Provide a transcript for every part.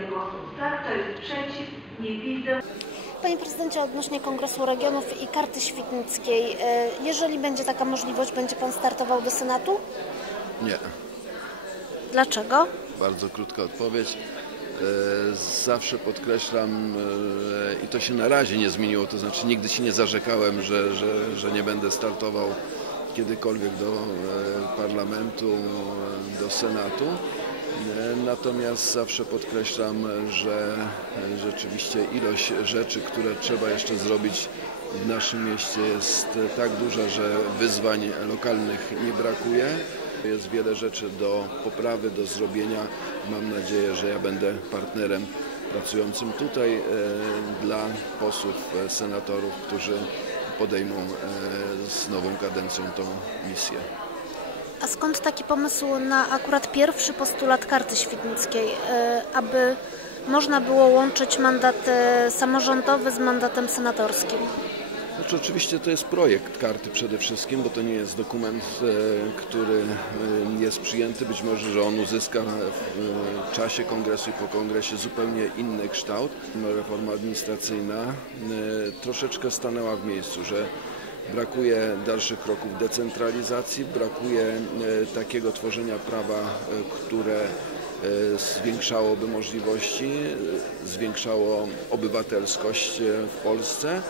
Głosów tak, kto jest przeciw? Nie widzę. Panie prezydencie, odnośnie Kongresu Regionów i karty świetnickiej, e, jeżeli będzie taka możliwość, będzie pan startował do Senatu? Nie, Dlaczego? bardzo krótka odpowiedź. E, Zawsze podkreślam, e, i to się na razie nie zmieniło, to znaczy nigdy się nie zarzekałem, że, że, że nie będę startował kiedykolwiek do parlamentu, do Senatu. E, Natomiast zawsze podkreślam, że e, rzeczywiście ilość rzeczy, które trzeba jeszcze zrobić w naszym mieście jest tak duża, że wyzwań lokalnych nie brakuje. Jest wiele rzeczy do poprawy, do zrobienia. Mam nadzieję, że ja będę partnerem pracującym tutaj e, dla posłów, e, senatorów, którzy podejmą e, z nową kadencją tą misję. A skąd taki pomysł na akurat pierwszy postulat karty świetnickiej, e, aby można było łączyć mandat samorządowy z mandatem senatorskim? Znaczy, oczywiście to jest projekt karty przede wszystkim, bo to nie jest dokument, e, który e, jest przyjęty. Być może, że on uzyska w czasie kongresu i po kongresie zupełnie inny kształt. Reforma administracyjna troszeczkę stanęła w miejscu, że brakuje dalszych kroków decentralizacji, brakuje e, takiego tworzenia prawa, e, które e, zwiększałoby możliwości, zwiększało obywatelskość w Polsce.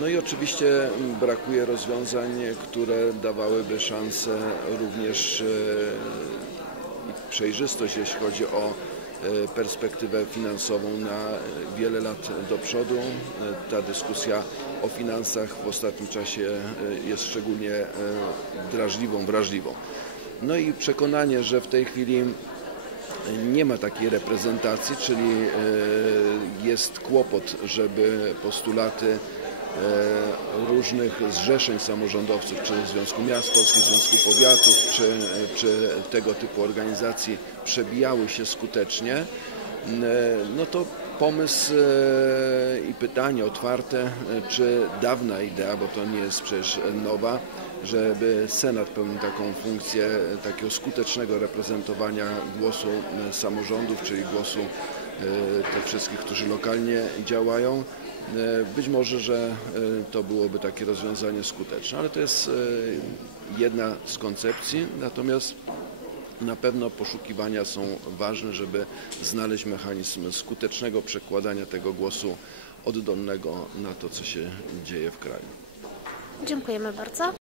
No i oczywiście brakuje rozwiązań, które dawałyby szansę również przejrzystość, jeśli chodzi o perspektywę finansową na wiele lat do przodu. E, Ta dyskusja o finansach w ostatnim czasie e, jest szczególnie e, drażliwą, wrażliwą. No i przekonanie, że w tej chwili nie ma takiej reprezentacji, czyli e, jest kłopot, żeby postulaty e, różnych zrzeszeń samorządowców, czy Związku Miast Polskich, Związku Powiatów, czy, czy tego typu organizacji przebijały się skutecznie, e, no to pomysł e, i pytanie otwarte, e, czy dawna idea, bo to nie jest przecież nowa, żeby Senat pełnił taką funkcję takiego skutecznego reprezentowania głosu e, samorządów, czyli głosu e, tych wszystkich, którzy lokalnie działają. E, Być może, że e, to byłoby takie rozwiązanie skuteczne, ale to jest e, jedna z koncepcji, natomiast na pewno poszukiwania są ważne, żeby znaleźć mechanizm skutecznego przekładania tego głosu oddolnego na to, co się dzieje w kraju. Dziękujemy bardzo.